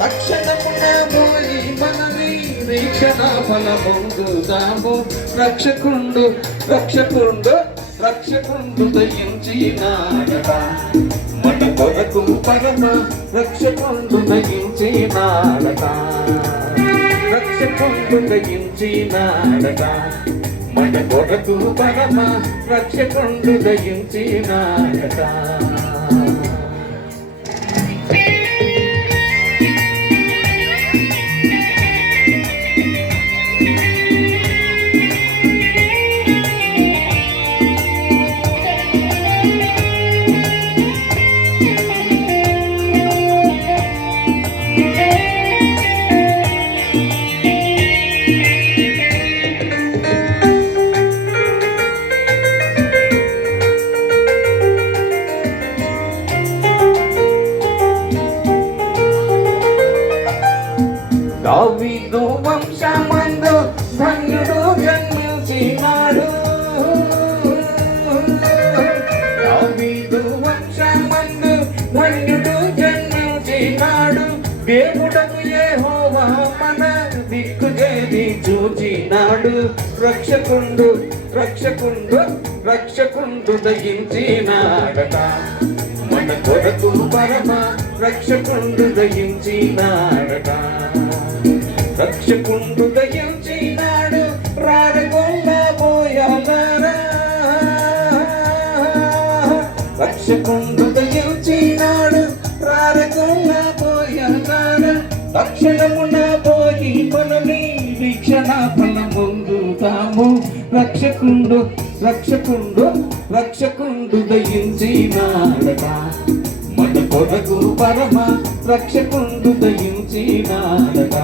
తక్షణమున పోయి మన నిరీక్షణ ఫలమొందుదాము. రక్షకుండు రక్షకుండు రక్షకుండు దయించినాడట మన కొరకు పరమ రక్షకుండు దయించినాడట. రక్షకుండు దయించినాడట మన కొరకు పరమ రక్షకుండు దయించినాడట. దావీదు వంశమందు ధన్యుడు జన్మించినాడు. దావీదు వంశమందు ధన్యుడు జన్మించినాడు. దేవుడకు యెహోవా మన దిక్కు చేరి చూచినాడు. రక్షకుండు రక్షకుండు రక్షకుండు దయించినాడట మన కొరకు పరమ రక్షకుండు దయించినాడట. రక్షకుండు దయించినాడు రారగొల్లబోయాలారా. రక్షకుండు దయించినాడు రారగొల్లబోయాలారా. తక్షణమున పోయి మన నిరీక్షణ ఫలమొందుతాము. రక్షకుండు రక్షకుండు రక్షకుండు దయించినాడట మన కొరకు పరమ రక్షకుండు దయించినాడట.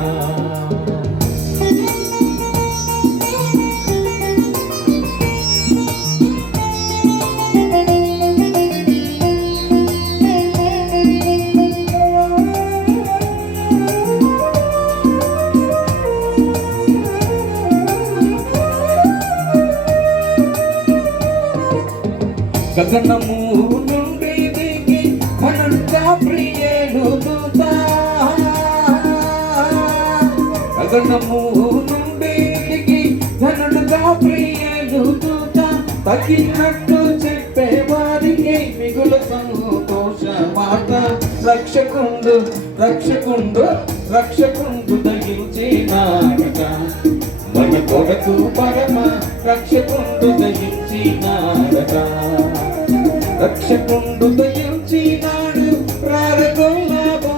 గగనము నుండి దిగి మనడు గాబ్రియేలు దూత. గగనము నుండి దిగి మనడు గాబ్రియేలు దూత. తగినట్టు చెప్పే వారికి మిగులు సంతోష మాట. రక్షకుండు రక్షకుండు రక్షకుండు దయించినాడట మన కొరకు పరమ రక్షకుండు దయించినాడట. రక్షకుండు దయించినాడు రారగొల్లబోయాలారా.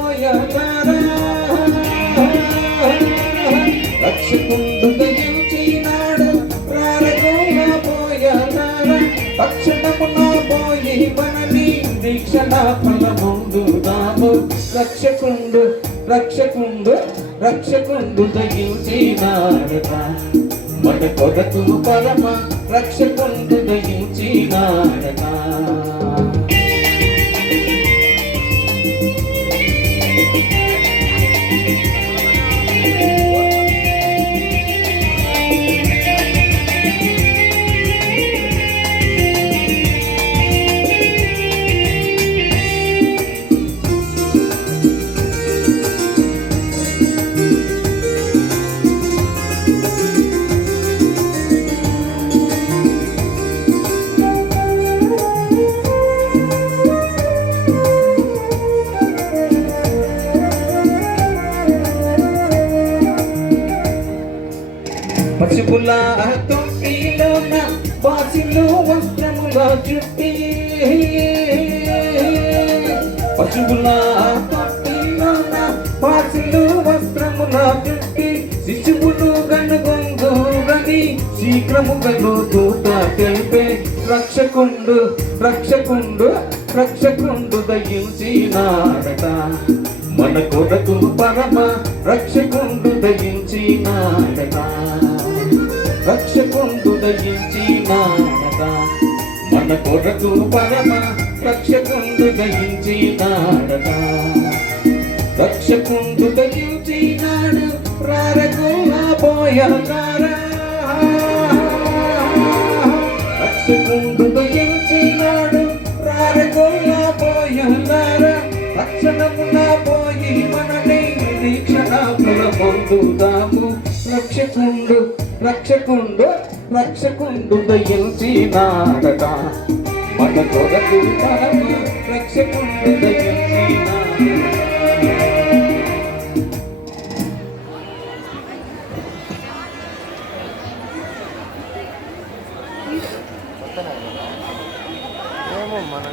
రక్షకుండు దయించినాడు రారగొల్లబోయాలారా. తక్షణమున పోయి మన నిరీక్షణ ఫలమొందుదాము. రక్షకుండు రక్షకుండు రక్షకుండు దయించినాడట మన కొరకు పరమ రక్షకుండు దయించినాడట. పశువుల తొట్టిలోన బాసిలు వస్త్రముల చుట్టి. పశువుల తొట్టిలోన బాసిలు వస్త్రముల చుట్టి. శిశువులు గనుగొందురని శీఘ్రముగను దూత తెలిపే. రక్షకుండు రక్షకుండు రక్షకుండు దయించినాడట మన కొరకు పరమ రక్షకుండు దయించినాడట. రక్షకుండు దయించినాడట మన కొరకు పరమ రక్షకుండు దయించినాడట. రక్షకుండు దయించినాడు రారగొల్లబోయాలారా. రక్షకుండు దయించినాడు రారగొల్లబోయాలారా. క్షణమున పోయి మనని నిరీక్షణ పొందుతాము. రక్షకుండు రక్షకుండు రక్షకుండు దయించినాడట, మన కొరకు పరమ రక్షకుండు దయించినాడట. ఏమో మన